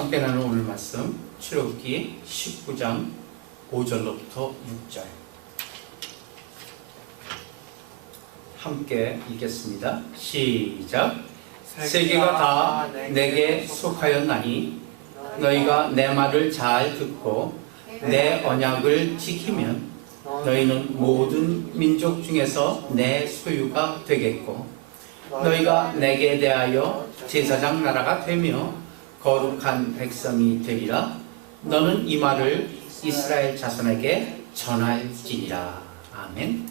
함께 나눈 오늘 말씀 출애굽기 19장 5절로부터 6절 함께 읽겠습니다. 시작. 세계가 다 내게 속하였나니 너희가 내 말을 잘 듣고 내 언약을 지키면 너희는 모든 민족 중에서 내 소유가 되겠고 너희가 내게 대하여 제사장 나라가 되며 거룩한 백성이 되리라. 너는 이 말을 이스라엘 자손에게 전할지니라. 아멘.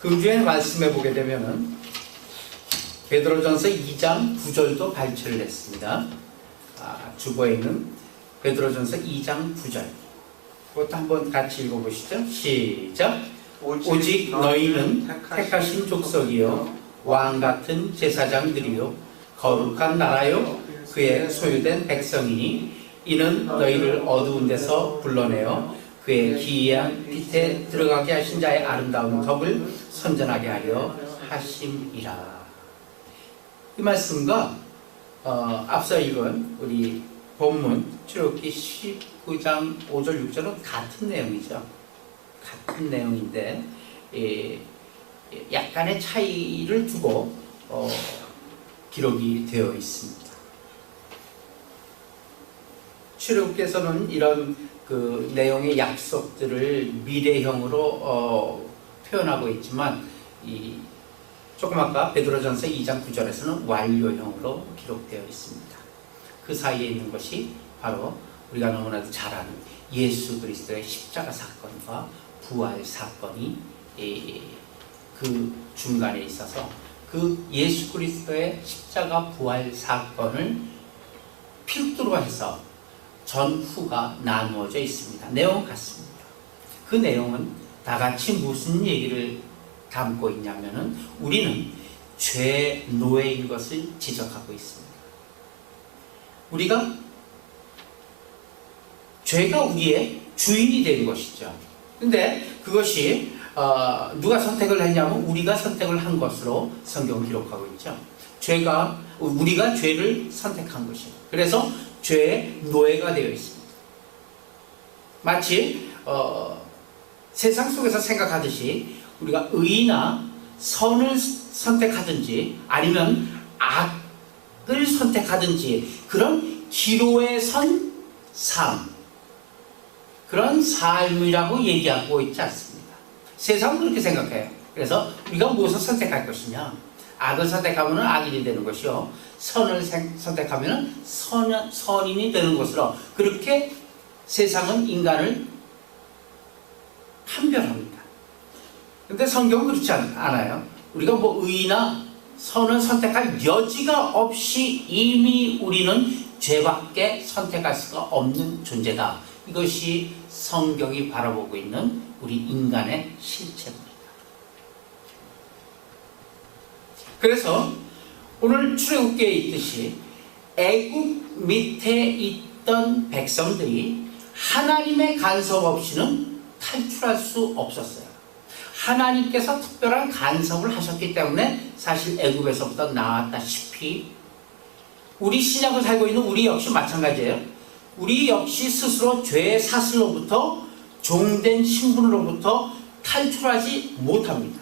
금주의 말씀에 보게 되면은 베드로전서 2장 9절도 발췌를 했습니다. 주보에 있는 베드로전서 2장 9절. 그것도 한번 같이 읽어보시죠. 시작. 오직 너희는 택하신 족속이요 왕같은 제사장들이요 거룩한 나라요 그의 소유된 백성이니 이는 너희를 어두운 데서 불러내어 그의 기이한 빛에 들어가게 하신 자의 아름다운 덕을 선전하게 하려 하심이라. 이 말씀과 앞서 읽은 우리 본문 출애굽기 19장 5절 6절은 같은 내용이죠. 같은 내용인데 약간의 차이를 두고 기록이 되어 있습니다. 출애굽께서는 이런 그 내용의 약속들을 미래형으로 표현하고 있지만 조금 아까 베드로전서 2장 9절에서는 완료형으로 기록되어 있습니다. 그 사이에 있는 것이 바로 우리가 너무나도 잘 아는 예수 그리스도의 십자가 사건과 부활 사건이 그 중간에 있어서 그 예수 그리스도의 십자가 부활 사건을 필두로 해서 전후가 나누어져 있습니다. 내용 같습니다. 그 내용은 다 같이 무슨 얘기를 담고 있냐면은 우리는 죄 노예인 것을 지적하고 있습니다. 우리가 죄가 우리의 주인이 된 것이죠. 근데 그것이 누가 선택을 했냐면 우리가 선택을 한 것으로 성경을 기록하고 있죠. 우리가 죄를 선택한 것이에요. 그래서 죄의 노예가 되어 있습니다. 마치 세상 속에서 생각하듯이 우리가 의나 선을 선택하든지 아니면 악을 선택하든지 그런 기로에 선 삶, 그런 삶이라고 얘기하고 있지 않습니다. 세상은 그렇게 생각해요. 그래서 우리가 무엇을 선택할 것이냐, 악을 선택하면 악인이 되는 것이요 선을 선택하면 선인이 되는 것으로 그렇게 세상은 인간을 판별합니다. 그런데 성경은 그렇지 않아요. 우리가 의나 선을 선택할 여지가 없이 이미 우리는 죄밖에 선택할 수가 없는 존재다. 이것이 성경이 바라보고 있는 우리 인간의 실체입니다. 그래서 오늘 출애굽기에 있듯이 애굽 밑에 있던 백성들이 하나님의 간섭 없이는 탈출할 수 없었어요. 하나님께서 특별한 간섭을 하셨기 때문에 사실 애굽에서부터 나왔다시피 우리 신약을 살고 있는 우리 역시 마찬가지예요. 우리 역시 스스로 죄의 사슬로부터 종된 신분으로부터 탈출하지 못합니다.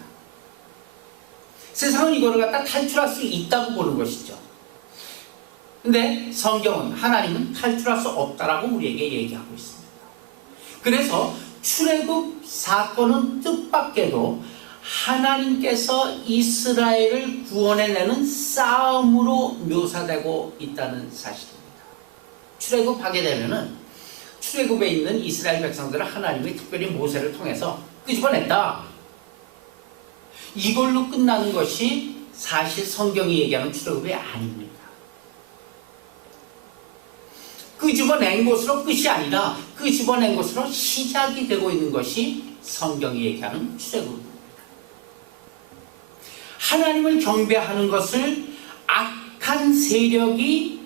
세상은 이거를 갖다 탈출할 수 있다고 보는 것이죠. 근데 성경은 하나님은 탈출할 수 없다라고 우리에게 얘기하고 있습니다. 그래서 출애굽 사건은 뜻밖에도 하나님께서 이스라엘을 구원해내는 싸움으로 묘사되고 있다는 사실입니다. 출애굽하게 되면은 출애굽에 있는 이스라엘 백성들을 하나님이 특별히 모세를 통해서 끄집어냈다. 이걸로 끝나는 것이 사실 성경이 얘기하는 출애굽이 아닙니다. 끄집어낸 것으로 끝이 아니라 끄집어낸 것으로 시작이 되고 있는 것이 성경이 얘기하는 출애굽입니다. 하나님을 경배하는 것을 악한 세력이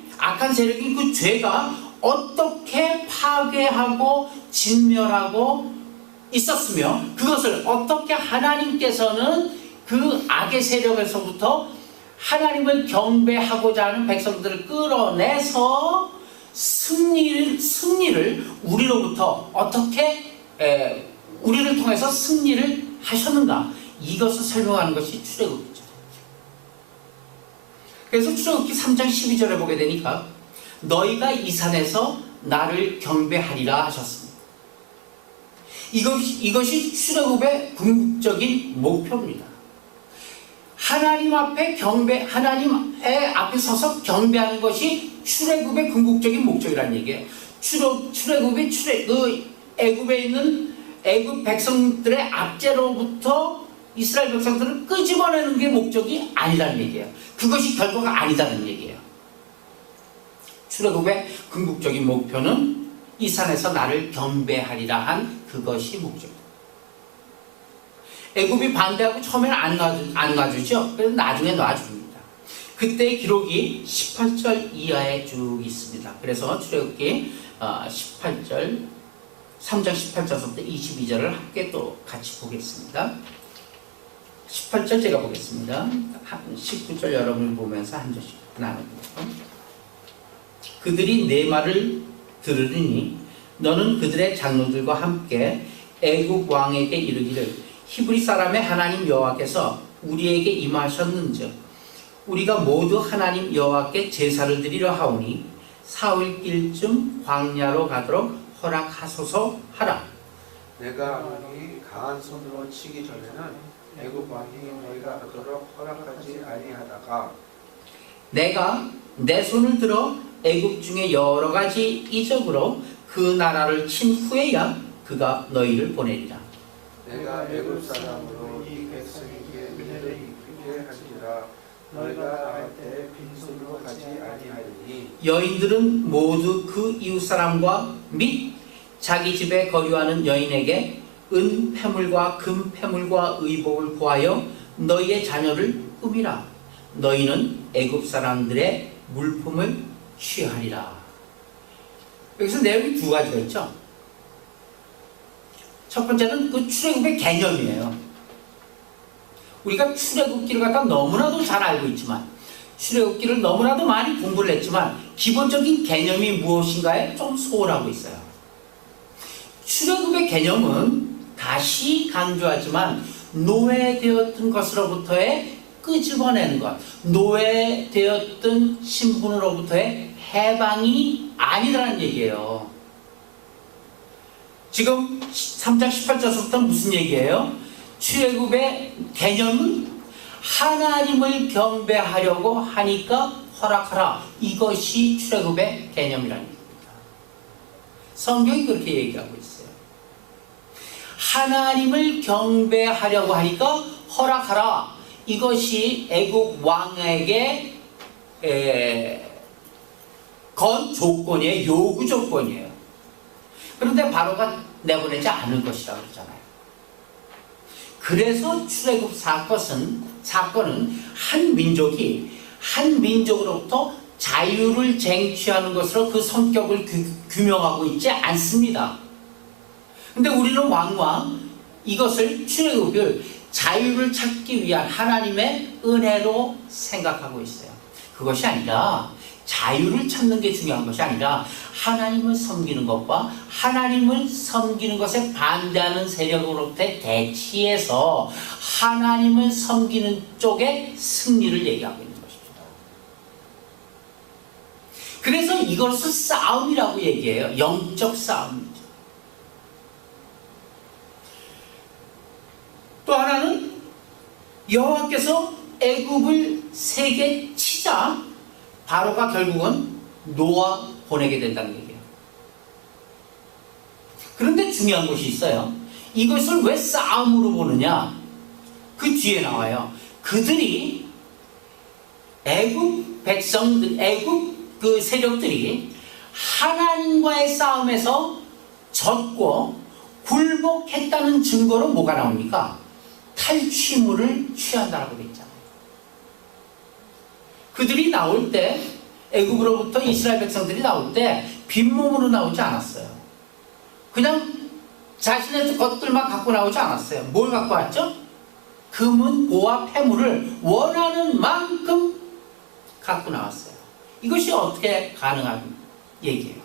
그 죄가 어떻게 파괴하고 진멸하고 있었으며 그것을 어떻게 하나님께서는 그 악의 세력에서부터 하나님을 경배하고자 하는 백성들을 끌어내서 승리를 우리로부터 어떻게 우리를 통해서 승리를 하셨는가, 이것을 설명하는 것이 출애굽기죠. 그래서 출애굽기 3장 12절에 보게 되니까 너희가 이 산에서 나를 경배하리라 하셨습니다. 이것이 출애굽의 궁극적인 목표입니다. 하나님 앞에 서서 경배하는 것이 출애굽의 궁극적인 목적이라는 얘기예요. 출애굽이 애굽에 있는 애굽 백성들의 압제로부터 이스라엘 백성들을 끄집어내는 게 목적이 아니라는 얘기예요. 그것이 결과가 아니다는 얘기예요. 출애굽의 궁극적인 목표는 이 산에서 나를 경배하리라 한 그것이 목적입니다. 애굽이 반대하고 처음에는 안 놔주죠. 그래서 나중에 놔줍니다. 그때의 기록이 18절 이하에 쭉 있습니다. 그래서 출애굽기 18절 3장 18절부터 22절을 함께 또 같이 보겠습니다. 18절 제가 보겠습니다. 19절 여러분을 보면서 한 절씩 나눕니다. 그들이 내 말을 들으니 너는 그들의 장로들과 함께 애굽 왕에게 이르기를 히브리 사람의 하나님 여호와께서 우리에게 임하셨는즉 우리가 모두 하나님 여호와께 제사를 드리려 하오니 사흘길쯤 광야로 가도록 허락하소서 하라. 내가 아무리 강한 손으로 치기 전에는 애굽 왕이 너희가 그토록 허락하지 아니하다가 내가 내 손을 들어 애굽 중에 여러 가지 이적으로 그 나라를 친 후에야 그가 너희를 보내리라. 내가 애굽 사람으로 이 백성에게 은혜를 입히게 하시리라. 너희가 나한테 빈손으로 가지 아니하리니 여인들은 모두 그 이웃 사람과 및 자기 집에 거류하는 여인에게 은 패물과 금 패물과 의복을 구하여 너희의 자녀를 꾸미라. 너희는 애굽 사람들의 물품을 취하리라. 여기서 내용이 두 가지가 있죠. 첫 번째는 그 출애굽의 개념이에요. 우리가 출애굽기를 갖다 너무나도 잘 알고 있지만, 출애굽기를 너무나도 많이 공부를 했지만 기본적인 개념이 무엇인가에 좀 소홀하고 있어요. 출애굽의 개념은 다시 강조하지만 노예되었던 것으로부터의 끄집어내는 것, 노예되었던 신분으로부터의 해방이 아니라는 얘기예요. 지금 3장 18절부터 무슨 얘기예요? 출애굽의 개념은 하나님을 경배하려고 하니까 허락하라. 이것이 출애굽의 개념이라는 얘기입니다. 성경이 그렇게 얘기하고 있어요. 하나님을 경배하려고 하니까 허락하라. 이것이 애굽 왕에게 건 조건이에요. 요구 조건이에요. 그런데 바로가 내보내지 않을 것이라고 그러잖아요. 그래서 출애굽 사건은 한 민족이 한 민족으로부터 자유를 쟁취하는 것으로 그 성격을 규명하고 있지 않습니다. 근데 우리는 왕왕 이것을 출애굽을 자유를 찾기 위한 하나님의 은혜로 생각하고 있어요. 그것이 아니라 자유를 찾는 게 중요한 것이 아니라 하나님을 섬기는 것과 하나님을 섬기는 것에 반대하는 세력으로부터 대치해서 하나님을 섬기는 쪽의 승리를 얘기하고 있는 것입니다. 그래서 이것을 싸움이라고 얘기해요. 영적 싸움이죠. 또 하나는 여호와께서 애굽을 세게 치자 바로가 결국은 노아 보내게 된다는 얘기예요. 그런데 중요한 것이 있어요. 이것을 왜 싸움으로 보느냐? 그 뒤에 나와요. 그들이 애굽 백성들, 애굽 그 세력들이 하나님과의 싸움에서 졌고 굴복했다는 증거로 뭐가 나옵니까? 탈취물을 취한다라고 되어 있잖아요. 그들이 나올 때, 애굽으로부터 이스라엘 백성들이 나올 때 빈몸으로 나오지 않았어요. 그냥 자신의 것들만 갖고 나오지 않았어요. 뭘 갖고 왔죠? 금은 보화 폐물을 원하는 만큼 갖고 나왔어요. 이것이 어떻게 가능한 얘기예요?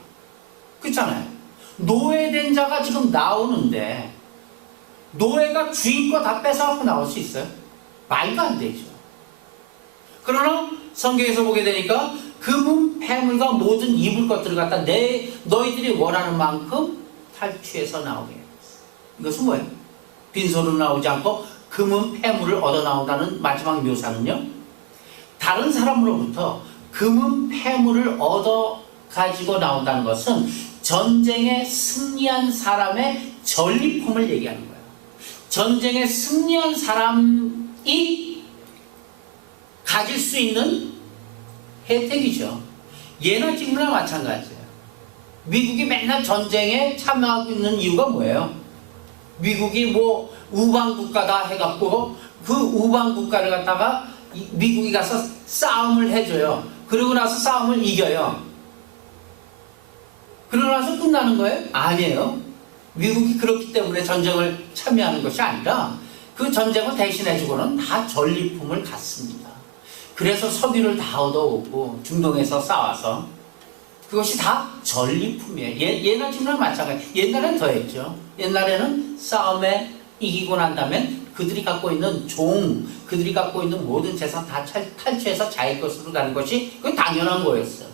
그렇잖아요. 노예된 자가 지금 나오는데 노예가 주인 거 다 뺏어갖고 나올 수 있어요? 말도 안 되죠. 그러나 성경에서 보게 되니까 금은 폐물과 모든 입을 것들을 갖다 너희들이 원하는 만큼 탈취해서 나오게 해요. 이것은 뭐예요? 빈손으로 나오지 않고 금은 폐물을 얻어 나온다는 마지막 묘사는요, 다른 사람으로부터 금은 폐물을 얻어 가지고 나온다는 것은 전쟁에 승리한 사람의 전리품을 얘기하는 거예요. 전쟁에 승리한 사람이 가질 수 있는 혜택이죠. 예나 지금이나 마찬가지예요. 미국이 맨날 전쟁에 참여하고 있는 이유가 뭐예요? 미국이 뭐 우방국가다 해갖고 그 우방국가를 갖다가 미국이 가서 싸움을 해줘요. 그러고 나서 싸움을 이겨요. 그러고 나서 끝나는 거예요? 아니에요. 미국이 그렇기 때문에 전쟁을 참여하는 것이 아니라 그 전쟁을 대신해주고는 다 전리품을 갖습니다. 그래서 석유를 다 얻어오고 중동에서 싸워서 그것이 다 전리품이에요. 예나 지금이나 마찬가지. 옛날엔 더했죠. 옛날에는 싸움에 이기고 난 다음엔 그들이 갖고 있는 그들이 갖고 있는 모든 재산 다 탈취해서 자기 것으로 가는 것이 그게 당연한 거였어요.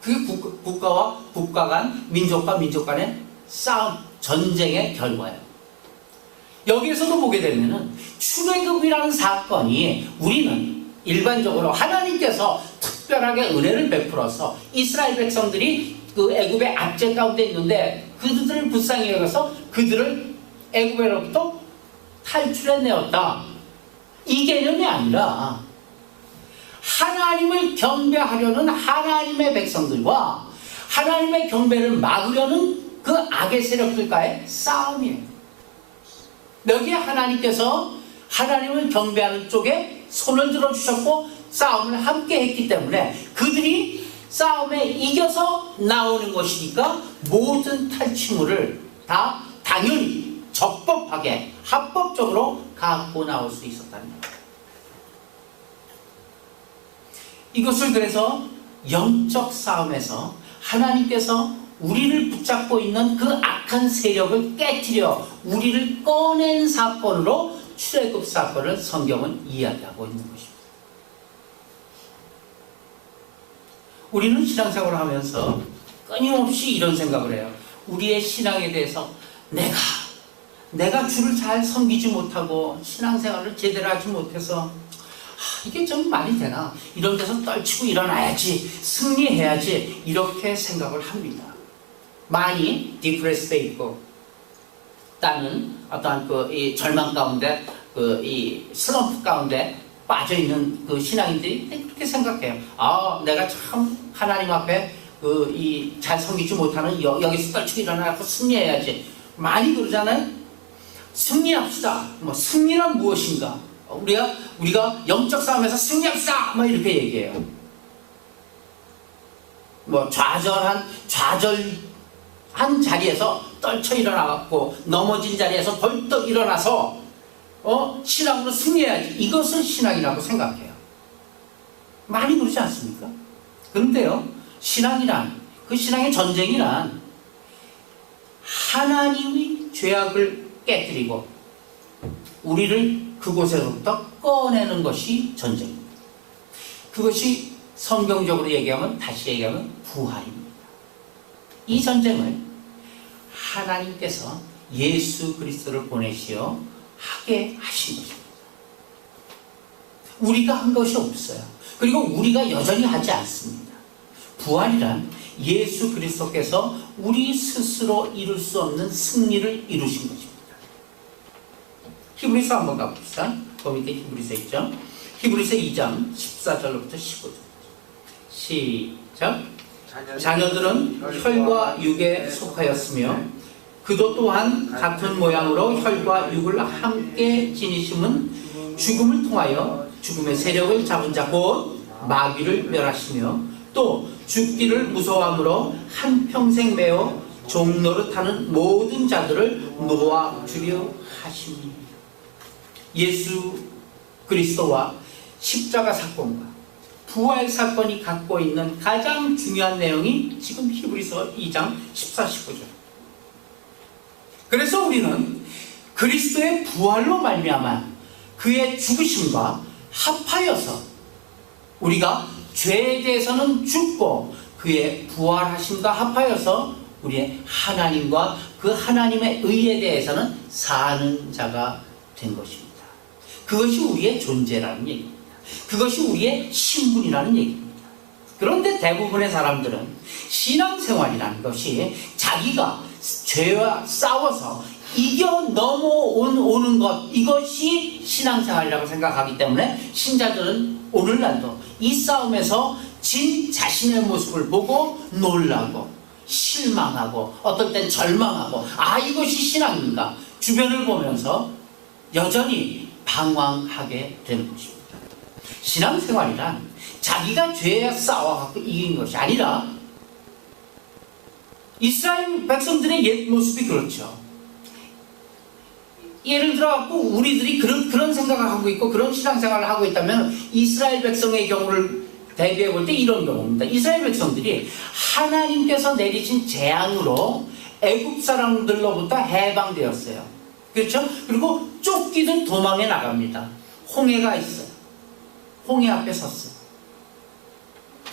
그게 국가와 국가 간, 민족과 민족 간의 싸움, 전쟁의 결과예요. 여기에서도 보게 되면은 출애굽이라는 사건이 우리는 일반적으로 하나님께서 특별하게 은혜를 베풀어서 이스라엘 백성들이 그 애굽의 압제 가운데 있는데 그들을 불쌍히 여겨서 그들을 애굽에로부터 탈출해내었다. 이 개념이 아니라 하나님을 경배하려는 하나님의 백성들과 하나님의 경배를 막으려는 그 악의 세력들과의 싸움이에요. 여기에 하나님께서 하나님을 경배하는 쪽에 손을 들어주셨고 싸움을 함께 했기 때문에 그들이 싸움에 이겨서 나오는 것이니까 모든 탈취물을 다 당연히 적법하게 합법적으로 갖고 나올 수 있었다는 거예요. 이것을 그래서 영적 싸움에서 하나님께서 우리를 붙잡고 있는 그 악한 세력을 깨뜨려 우리를 꺼낸 사건으로 출애굽 사건을 성경은 이야기하고 있는 것입니다. 우리는 신앙생활을 하면서 끊임없이 이런 생각을 해요. 우리의 신앙에 대해서 내가 주를 잘 섬기지 못하고 신앙생활을 제대로 하지 못해서 이게 좀 말이 되나? 이런 데서 떨치고 일어나야지, 승리해야지, 이렇게 생각을 합니다. 많이 디프레스돼 있고 나는 어떠한 이 절망 가운데 이 슬럼프 가운데 빠져 있는 그 신앙인들이 그렇게 생각해요. 내가 참 하나님 앞에 잘 섬기지 못하는 여기서 떨치고 일어나고 승리해야지. 많이 그러잖아요. 승리합시다. 승리란 무엇인가? 우리가 영적 싸움에서 승리합시다. 이렇게 얘기해요. 좌절한 자리에서 떨쳐 일어나갖고 넘어진 자리에서 벌떡 일어나서 신앙으로 승리해야지. 이것을 신앙이라고 생각해요. 많이 그러지 않습니까? 그런데요, 신앙이란, 그 신앙의 전쟁이란 하나님이 죄악을 깨뜨리고 우리를 그곳에서부터 꺼내는 것이 전쟁입니다. 그것이 성경적으로 다시 얘기하면 부활입니다. 이 전쟁을 하나님께서 예수 그리스도를 보내시어 하게 하신 것입니다. 우리가 한 것이 없어요. 그리고 우리가 여전히 하지 않습니다. 부활이란 예수 그리스도께서 우리 스스로 이룰 수 없는 승리를 이루신 것입니다. 히브리서 한번 가봅시다. 거기 밑에 히브리서 있죠. 히브리서 2장 14절로부터 15절. 시작. 자녀들은 혈과 육에 속하였으며 그도 또한 같은 모양으로 혈과 육을 함께 지니심은 죽음을 통하여 죽음의 세력을 잡은 자 곧 마귀를 멸하시며 또 죽기를 무서워함으로 한평생 매어 종노릇하는 모든 자들을 놓아주려 하십니다. 예수 그리스도와 십자가 사건과 부활 사건이 갖고 있는 가장 중요한 내용이 지금 히브리서 2장 14, 15절. 그래서 우리는 그리스도의 부활로 말미암아 그의 죽으심과 합하여서 우리가 죄에 대해서는 죽고 그의 부활하심과 합하여서 우리의 하나님과 그 하나님의 의에 대해서는 사는 자가 된 것입니다. 그것이 우리의 존재라는 얘기입니다. 그것이 우리의 신분이라는 얘기입니다. 그런데 대부분의 사람들은 신앙생활이라는 것이 자기가 죄와 싸워서 이겨 넘어오는 것, 이것이 신앙생활이라고 생각하기 때문에 신자들은 오늘날도 이 싸움에서 진 자신의 모습을 보고 놀라고 실망하고 어떨 땐 절망하고 이것이 신앙인가 주변을 보면서 여전히 방황하게 되는 것입니다. 신앙생활이란 자기가 죄에 싸워갖고 이긴 것이 아니라 이스라엘 백성들의 옛 모습이 그렇죠. 예를 들어갖고 우리들이 그런 생각을 하고 있고 그런 신앙생활을 하고 있다면 이스라엘 백성의 경우를 대비해 볼 때 이런 경우입니다. 이스라엘 백성들이 하나님께서 내리신 재앙으로 애굽 사람들로부터 해방되었어요. 그렇죠? 그리고 쫓기든 도망해 나갑니다. 홍해가 있어요. 홍해 앞에 섰어요.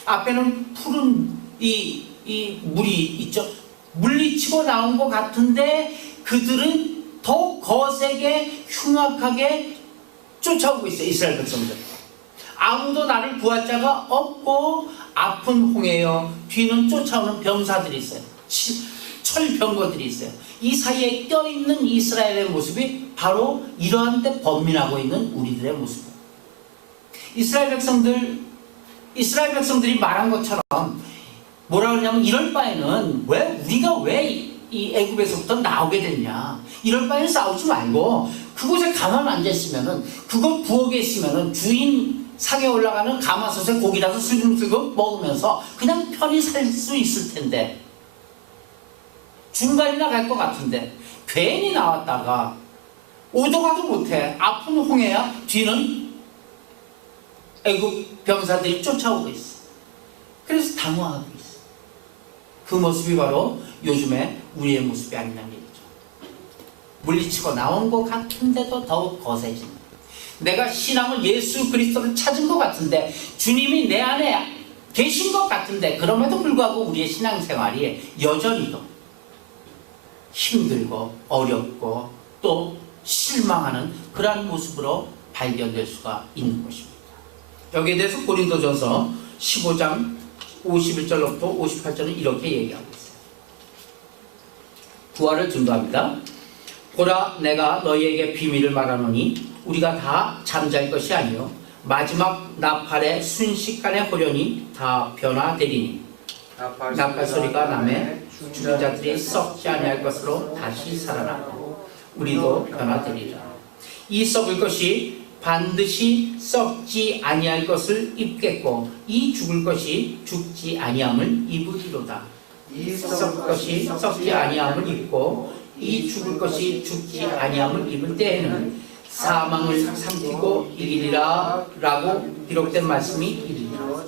앞에는 푸른 이 물이 있죠. 물리치고 나온 것 같은데 그들은 더 거세게 흉악하게 쫓아오고 있어요. 이스라엘 백성들. 아무도 나를 구할 자가 없고 아픈 홍해여 뒤는 쫓아오는 병사들이 있어요. 철병거들이 있어요. 이 사이에 껴있는 이스라엘의 모습이 바로 이러한 데 범민하고 있는 우리들의 모습이에요. 이스라엘 백성들이 말한 것처럼 뭐라 그러냐면 이럴 바에는 우리가 왜 이 애굽에서부터 나오게 됐냐, 이럴 바에는 싸우지 말고 그곳에 가만 앉아 있으면은, 그곳 부엌에 있으면은 주인 상에 올라가는 가마솥에 고기라도 슬금슬금 먹으면서 그냥 편히 살 수 있을 텐데, 중간이나 갈 것 같은데 괜히 나왔다가 오도 가도 못해. 아픈 홍해야 뒤는 애굽 병사들이 쫓아오고 있어. 그래서 당황하고 있어. 그 모습이 바로 요즘에 우리의 모습이 아니냐는 얘기죠. 물리치고 나온 것 같은데도 더욱 거세진, 내가 신앙을 예수 그리스도를 찾은 것 같은데, 주님이 내 안에 계신 것 같은데, 그럼에도 불구하고 우리의 신앙생활이 여전히도 힘들고 어렵고 또 실망하는 그러한 모습으로 발견될 수가 있는 것입니다. 여기에 대해서 고린도전서 15장 51절로부터 58절은 이렇게 얘기하고 있어요. 부활을 증거합니다. 보라, 내가 너희에게 비밀을 말하노니 우리가 다 잠잘 것이 아니요 마지막 나팔의 순식간에 호련히 다 변화되리니 나팔 소리가 나매 죽은 자들이 썩지 아니할 것으로 다시 살아나고 우리도 변화되리라. 이 썩을 것이 반드시 썩지 아니할 것을 입겠고 이 죽을 것이 죽지 아니함을 입으리로다. 이 썩을 것이 썩지 아니함을 입고 이 죽을 것이 죽지 아니함을 입을 때에는 사망을 삼키고 이기리라 라고 기록된 말씀이 이르리라.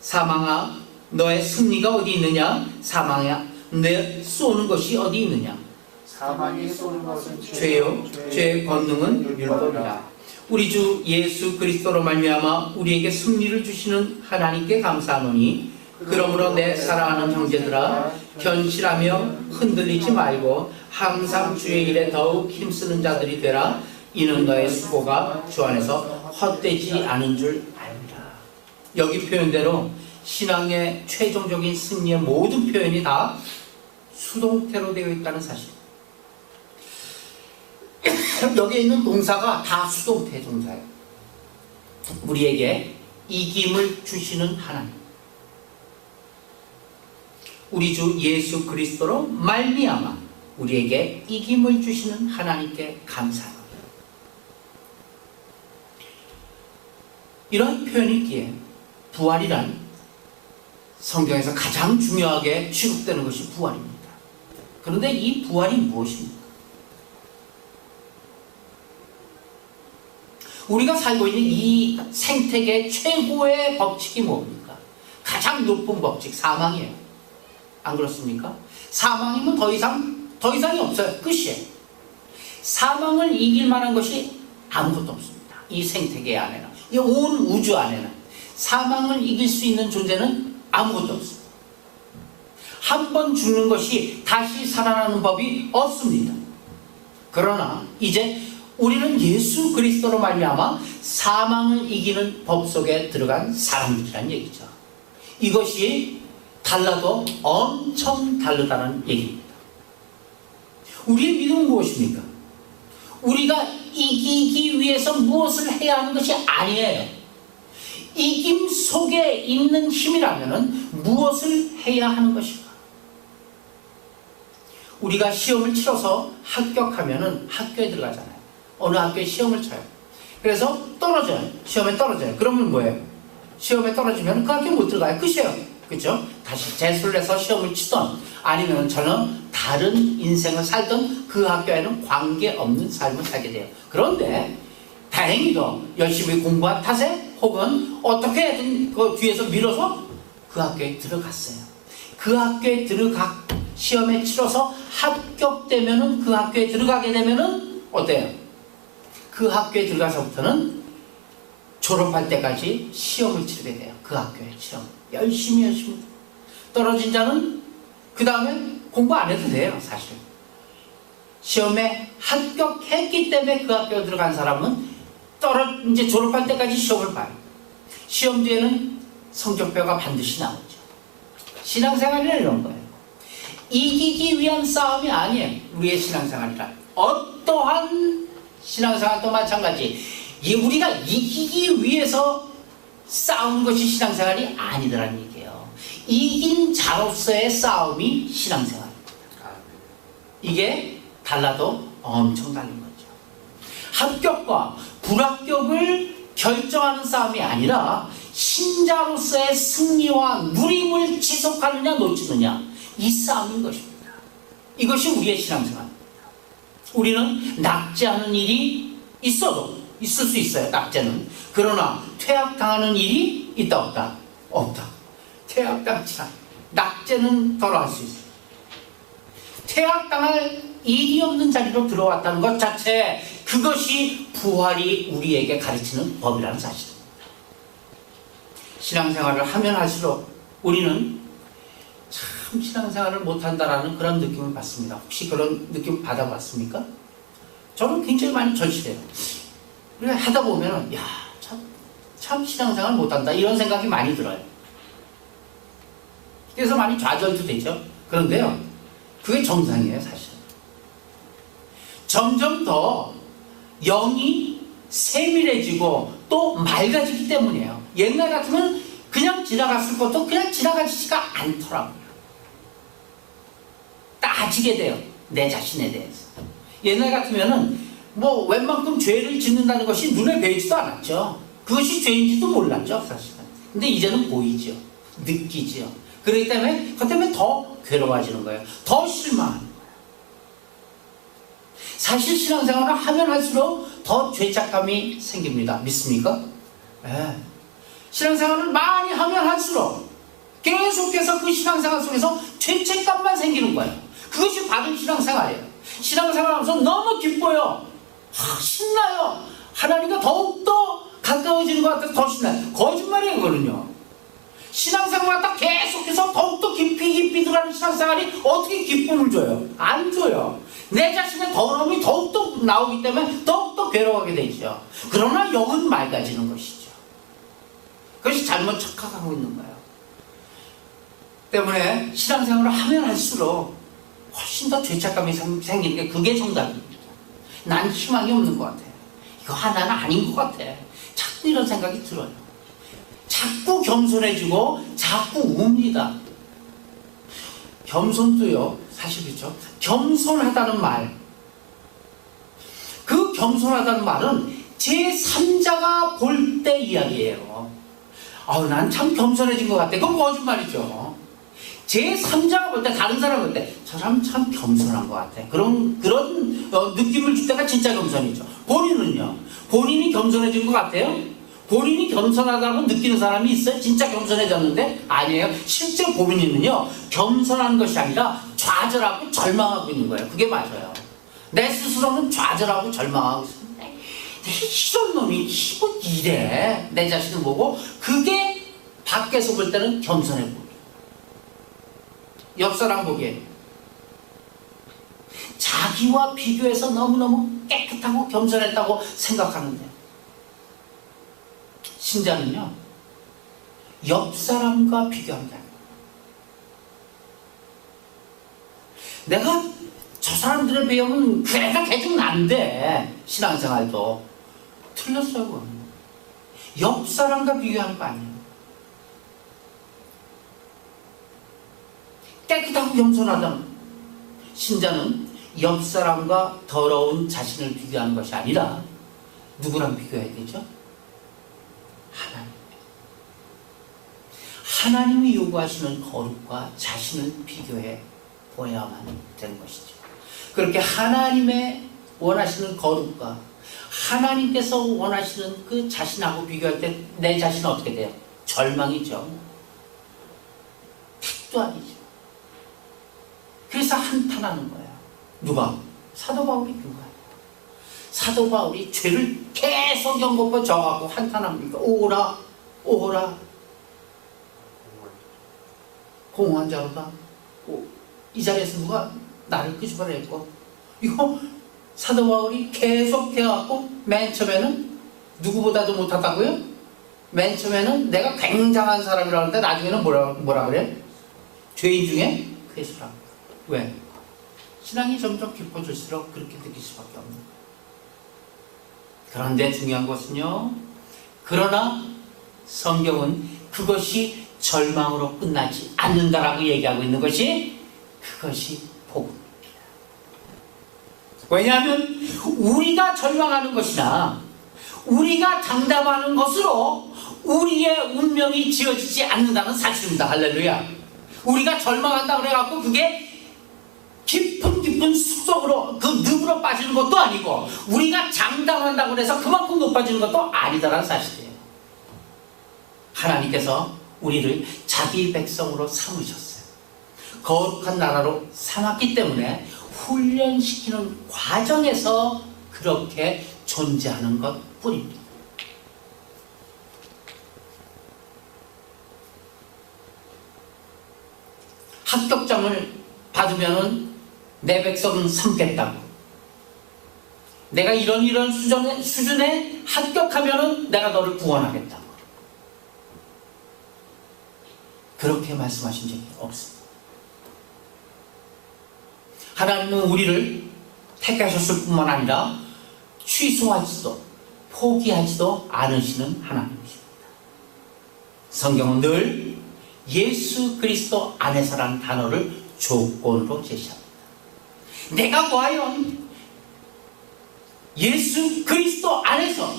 사망아, 너의 승리가 어디 있느냐? 사망아, 내 쏘는 것이 어디 있느냐? 사망이 쏘는 것은 죄요, 죄의 권능은 율법이라. 우리 주 예수 그리스도로 말미암아 우리에게 승리를 주시는 하나님께 감사하노니, 그러므로 내 사랑하는 형제들아, 견실하며 흔들리지 말고 항상 주의 일에 더욱 힘쓰는 자들이 되라. 이는 너의 수고가 주 안에서 헛되지 않은 줄 압니다. 여기 표현대로 신앙의 최종적인 승리의 모든 표현이 다 수동태로 되어 있다는 사실. 여기에 있는 동사가 다 수동태 동사예요. 우리에게 이김을 주시는 하나님, 우리 주 예수 그리스도로 말미암아 우리에게 이김을 주시는 하나님께 감사합니다. 이러한 표현이기에 부활이란 성경에서 가장 중요하게 취급되는 것이 부활입니다. 그런데 이 부활이 무엇입니까? 우리가 살고 있는 이 생태계 최고의 법칙이 뭡니까? 가장 높은 법칙, 사망이에요. 안 그렇습니까? 사망이면 더 이상이 없어요. 끝이에요. 사망을 이길 만한 것이 아무것도 없습니다. 이 생태계 안에는, 이 온 우주 안에는 사망을 이길 수 있는 존재는 아무것도 없습니다. 한 번 죽는 것이 다시 살아나는 법이 없습니다. 그러나 이제 우리는 예수 그리스도로 말미암아 사망을 이기는 법 속에 들어간 사람들이라는 얘기죠. 이것이 달라도 엄청 다르다는 얘기입니다. 우리의 믿음은 무엇입니까? 우리가 이기기 위해서 무엇을 해야 하는 것이 아니에요. 이김 속에 있는 힘이라면 무엇을 해야 하는 것인가? 우리가 시험을 치러서 합격하면 학교에 들어가잖아요. 어느 학교에 시험을 쳐요. 그래서 떨어져요. 시험에 떨어져요. 그러면 뭐예요? 시험에 떨어지면 그 학교에 못 들어가요. 끝이에요. 그렇죠? 다시 재수를 해서 시험을 치던 아니면 저는 다른 인생을 살던 그 학교에는 관계없는 삶을 살게 돼요. 그런데 다행히도 열심히 공부한 탓에 혹은 어떻게든 그 뒤에서 밀어서 그 학교에 들어갔어요. 그 학교에 시험에 치러서 합격되면은 그 학교에 들어가게 되면은 어때요? 그 학교에 들어가서부터는 졸업할 때까지 시험을 치르게 돼요. 그 학교에 시험 열심히 떨어진 자는 그 다음에 공부 안 해도 돼요. 사실 시험에 합격했기 때문에 그 학교에 들어간 사람은 이제 졸업할 때까지 시험을 봐요. 시험 뒤에는 성적표가 반드시 나오죠. 신앙생활이란 이런 거예요. 이기기 위한 싸움이 아니에요. 우리의 신앙생활이란 어떠한 신앙생활도 마찬가지. 우리가 이기기 위해서 싸우는 것이 신앙생활이 아니더라는 얘기예요. 이긴 자로서의 싸움이 신앙생활입니다. 이게 달라도 엄청 다른 거죠. 합격과 불합격을 결정하는 싸움이 아니라 신자로서의 승리와 누림을 지속하느냐 놓치느냐, 이 싸움인 것입니다. 이것이 우리의 신앙생활입니다. 우리는 낙제하는 일이 있을 수 있어요. 낙제는. 그러나 퇴학당하는 일이 있다 없다? 없다. 퇴학당치 않아. 낙제는 덜할 수 있어요. 퇴학당할 일이 없는 자리로 들어왔다는 것 자체, 그것이 부활이 우리에게 가르치는 법이라는 사실입니다. 신앙생활을 하면 할수록 우리는 참 신앙생활을 못한다라는 그런 느낌을 받습니다. 혹시 그런 느낌 받아봤습니까? 저는 굉장히 많이 절실해요. 우리가 하다 보면 참 신앙생활 못한다 이런 생각이 많이 들어요. 그래서 많이 좌절도 되죠. 그런데요, 그게 정상이에요. 사실 점점 더 영이 세밀해지고 또 맑아지기 때문이에요. 옛날 같으면 그냥 지나갔을 것도 그냥 지나가지지가 않더라고요. 따지게 돼요. 내 자신에 대해서. 옛날 같으면은 뭐 웬만큼 죄를 짓는다는 것이 눈에 보이지도 않았죠. 그것이 죄인지도 몰랐죠, 사실은. 근데 이제는 보이죠. 느끼죠. 그렇기 때문에 그것 때문에 더 괴로워지는 거예요. 더 실망하는 거예요. 사실 신앙생활을 하면 할수록 더 죄책감이 생깁니다. 믿습니까? 네. 신앙생활을 많이 하면 할수록 계속해서 그 신앙생활 속에서 죄책감만 생기는 거예요. 그것이 바른 신앙생활이에요. 신앙생활 하면서 너무 기뻐요. 신나요. 하나님과 더욱더 가까워지는 것 같아서 더 신나요. 거짓말이에요, 그거는요. 신앙생활 딱 계속해서 더욱더 깊이 들어가는 신앙생활이 어떻게 기쁨을 줘요? 안 줘요. 내 자신의 더러움이 더욱더 나오기 때문에 더욱더 괴로워하게 되죠. 그러나 영은 맑아지는 것이죠. 그것이 잘못 착각하고 있는 거예요. 때문에 신앙생활을 하면 할수록 훨씬 더 죄책감이 생기는 게 그게 정답입니다. 난 희망이 없는 것 같아. 이거 하나는 아닌 것 같아. 자꾸 이런 생각이 들어요. 자꾸 겸손해지고 자꾸 웁니다. 겸손도요, 사실 그렇죠. 겸손하다는 말, 그 겸손하다는 말은 제3자가 볼 때 이야기예요. 난 참 겸손해진 것 같아. 그건 거짓말이죠. 제3자가 볼 때, 다른 사람 볼 때, 저 사람 참 겸손한 것 같아. 그런 느낌을 줄 때가 진짜 겸손이죠. 본인은요? 본인이 겸손해진 것 같아요? 본인이 겸손하다고 느끼는 사람이 있어요? 진짜 겸손해졌는데? 아니에요. 실제 본인은요, 겸손한 것이 아니라 좌절하고 절망하고 있는 거예요. 그게 맞아요. 내 스스로는 좌절하고 절망하고 있는데, 이런 놈이 뭐 이래. 내 자신을 보고, 그게 밖에서 볼 때는 겸손해 보여요. 옆 사람 보기에 자기와 비교해서 너무너무 깨끗하고 겸손했다고 생각하는데, 신자는요, 옆 사람과 비교한다. 내가 저 사람들에 비하면 그래가 계속 난데, 신앙생활도 틀렸어요. 그건. 옆 사람과 비교하는 거 아니에요. 깨끗하고 겸손하다. 신자는 옆 사람과 더러운 자신을 비교하는 것이 아니라 누구랑 비교해야 되죠? 하나님. 하나님이 요구하시는 거룩과 자신을 비교해 보야만 되는 것이죠. 그렇게 하나님의 원하시는 거룩과 하나님께서 원하시는 그 자신하고 비교할 때 내 자신은 어떻게 돼요? 절망이죠. 택도 아니죠. 그래서 한탄하는 거예요. 누가? 사도 바울이 그런 거예요. 사도 바울이 죄를 계속 연거푸 져갖고 한탄합니까? 오라, 오라. 공허한 자로다. 이 자리에서 누가 나를 끄집어냈고, 이거 사도 바울이 계속 해갖고 맨 처음에는 누구보다도 못하다고요? 맨 처음에는 내가 굉장한 사람이라고 하는데 나중에는 뭐라 그래? 죄인 중에 괴수라. 왜? 신앙이 점점 깊어질수록 그렇게 느낄 수밖에 없는 거예요. 그런데 중요한 것은요, 그러나 성경은 그것이 절망으로 끝나지 않는다라고 얘기하고 있는 것이, 그것이 복음입니다. 왜냐하면 우리가 절망하는 것이나 우리가 장담하는 것으로 우리의 운명이 지어지지 않는다는 사실입니다. 할렐루야. 우리가 절망한다고 그래갖고 그게 깊은 숲속으로 그 늪으로 빠지는 것도 아니고, 우리가 장담한다고 해서 그만큼 높아지는 것도 아니다라는 사실이에요. 하나님께서 우리를 자기 백성으로 삼으셨어요. 거룩한 나라로 삼았기 때문에 훈련시키는 과정에서 그렇게 존재하는 것 뿐입니다. 합격장을 받으면은 내 백성은 삼겠다고, 내가 이런 수준에 합격하면은 내가 너를 구원하겠다고, 그렇게 말씀하신 적이 없습니다. 하나님은 우리를 택하셨을 뿐만 아니라 취소하지도 포기하지도 않으시는 하나님이십니다. 성경은 늘 예수 그리스도 안에서라는 단어를 조건으로 제시합니다. 내가 과연 예수 그리스도 안에서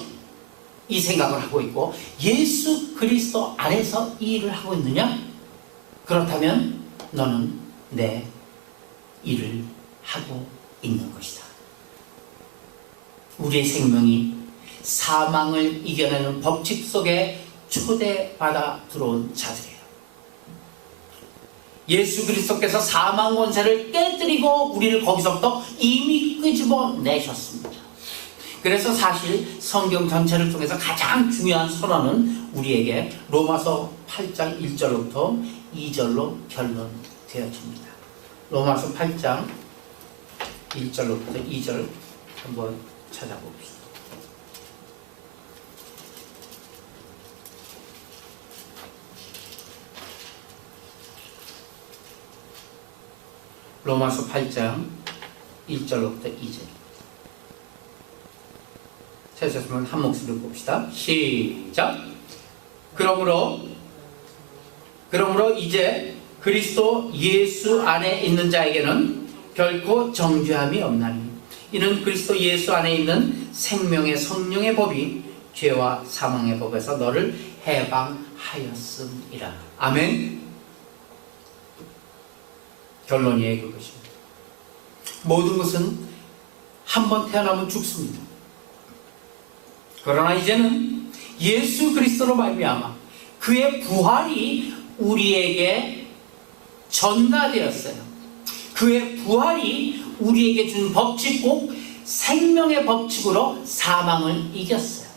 이 생각을 하고 있고 예수 그리스도 안에서 이 일을 하고 있느냐? 그렇다면 너는 내 일을 하고 있는 것이다. 우리의 생명이 사망을 이겨내는 법칙 속에 초대받아 들어온 자들이에요. 예수 그리스도께서 사망 권세를 깨뜨리고 우리를 거기서부터 이미 끄집어 내셨습니다. 그래서 사실 성경 전체를 통해서 가장 중요한 선언은 우리에게 로마서 8장 1절로부터 2절로 결론되어집니다. 로마서 8장 1절로부터 2절 한번 찾아봅시다. 로마서 8장 1절로부터 2절. 찾으셨으면 한 목소리로 봅시다. 시작. 그러므로 이제 그리스도 예수 안에 있는 자에게는 결코 정죄함이 없나니, 이는 그리스도 예수 안에 있는 생명의 성령의 법이 죄와 사망의 법에서 너를 해방하였음이라. 아멘. 결론이에요, 그것입니다. 모든 것은 한 번 태어나면 죽습니다. 그러나 이제는 예수 그리스도로 말미암아 그의 부활이 우리에게 전가되었어요. 그의 부활이 우리에게 준 법칙, 꼭 생명의 법칙으로 사망을 이겼어요.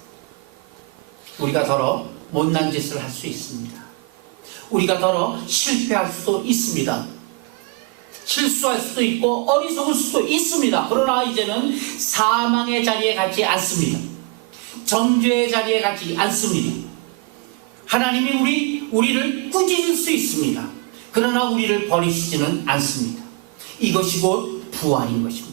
우리가 더러 못난 짓을 할 수 있습니다. 우리가 더러 실패할 수도 있습니다. 실수할 수도 있고 어리석을 수도 있습니다. 그러나 이제는 사망의 자리에 가지 않습니다. 정죄의 자리에 가지 않습니다. 하나님이 우리를 꾸짖을 수 있습니다. 그러나 우리를 버리시지는 않습니다. 이것이 곧 부활인 것입니다.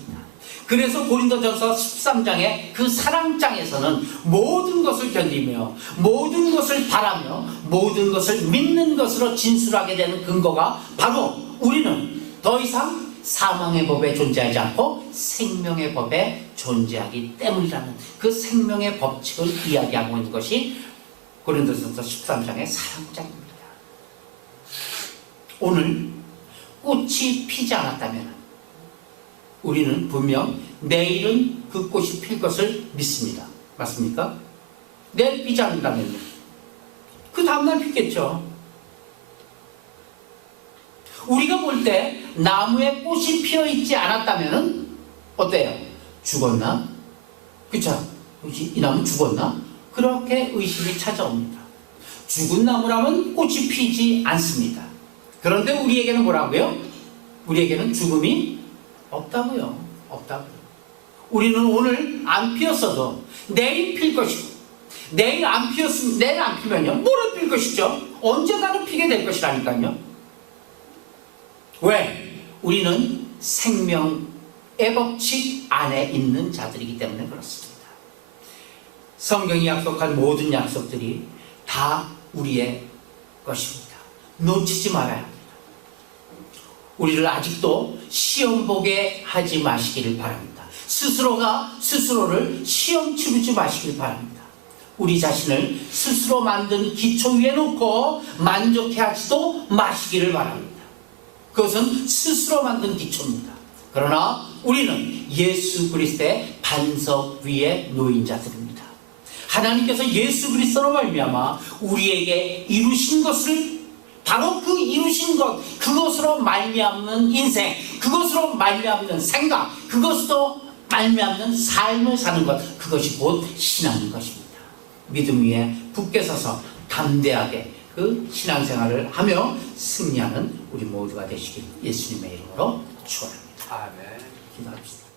그래서 고린도전서 13장의 그 사랑장에서는 모든 것을 견디며 모든 것을 바라며 모든 것을 믿는 것으로 진술하게 되는 근거가 바로 우리는 더 이상 사망의 법에 존재하지 않고 생명의 법에 존재하기 때문이라는 그 생명의 법칙을 이야기하고 있는 것이 고린도전서 13장의 사랑장입니다. 오늘 꽃이 피지 않았다면 우리는 분명 내일은 그 꽃이 필 것을 믿습니다. 맞습니까? 내일 피지 않는다면요, 그 다음날 피겠죠. 우리가 볼 때 나무에 꽃이 피어 있지 않았다면 어때요? 죽었나? 그쵸? 이 나무 죽었나? 그렇게 의심이 찾아옵니다. 죽은 나무라면 꽃이 피지 않습니다. 그런데 우리에게는 뭐라고요? 우리에게는 죽음이 없다고요. 없다고요. 우리는 오늘 안 피었어도 내일 필 것이고, 내일 안 피면요, 모레 필 것이죠. 언젠가는 피게 될 것이라니까요. 왜? 우리는 생명의 법칙 안에 있는 자들이기 때문에 그렇습니다. 성경이 약속한 모든 약속들이 다 우리의 것입니다. 놓치지 말아야 합니다. 우리를 아직도 시험 보게 하지 마시기를 바랍니다. 스스로가 스스로를 시험 치르지 마시길 바랍니다. 우리 자신을 스스로 만든 기초 위에 놓고 만족해하지도 마시기를 바랍니다. 그것은 스스로 만든 기초입니다. 그러나 우리는 예수 그리스도의 반석 위에 놓인 자들입니다. 하나님께서 예수 그리스도로 말미암아 우리에게 이루신 것을, 바로 그 이루신 것, 그것으로 말미암는 인생, 그것으로 말미암는 생각, 그것으로 말미암는 삶을 사는 것, 그것이 곧 신앙인 것입니다. 믿음 위에 굳게 서서 담대하게 그 신앙생활을 하며 승리하는 우리 모두가 되시길 예수님의 이름으로 축원합니다. 아멘. 기도합시다.